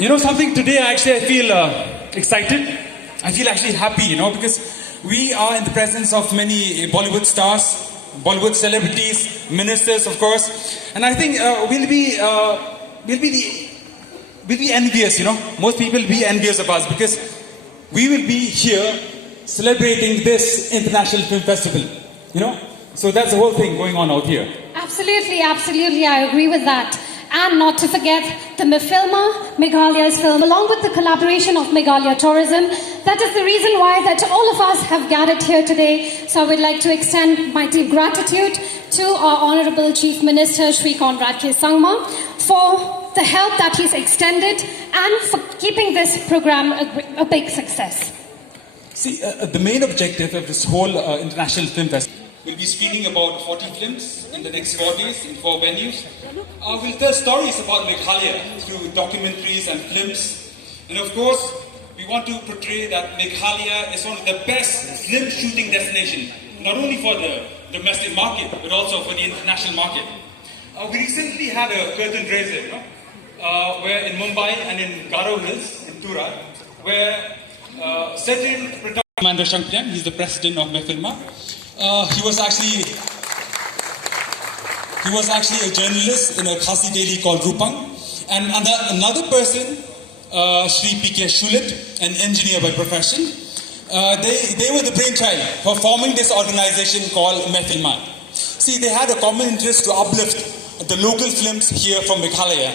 You know something, today actually I feel excited. I feel actually happy, because we are in the presence of many Bollywood stars, Bollywood celebrities, ministers, of course. And I think we'll be envious, Most people will be envious of us because we will be here celebrating this International Film Festival, So that's the whole thing going on out here. Absolutely, absolutely. I agree with that. And not to forget the Mifilma, Meghalaya's film, along with the collaboration of Meghalaya Tourism. That is the reason why that all of us have gathered here today. So I would like to extend my deep gratitude to our Honorable Chief Minister, Shri Conrad K. Sangma, for the help that he's extended and for keeping this program a big success. See, the main objective of this whole International Film Festival, we'll be speaking about 40 films in the next 4 days in 4 venues. We'll tell stories about Meghalaya through documentaries and films. And of course, we want to portray that Meghalaya is one of the best film shooting destinations, not only for the domestic market, but also for the international market. We recently had a curtain raiser, where in Mumbai and in Garo Hills, in Tura, where certain Commander Pdiang, he's the president of Mefilma. He was actually a journalist in a Khasi daily called Rupang, and another person, Shri P.K. Shulit, an engineer by profession. They were the brainchild for forming this organization called Mefilma. See, they had a common interest to uplift the local films here from Meghalaya.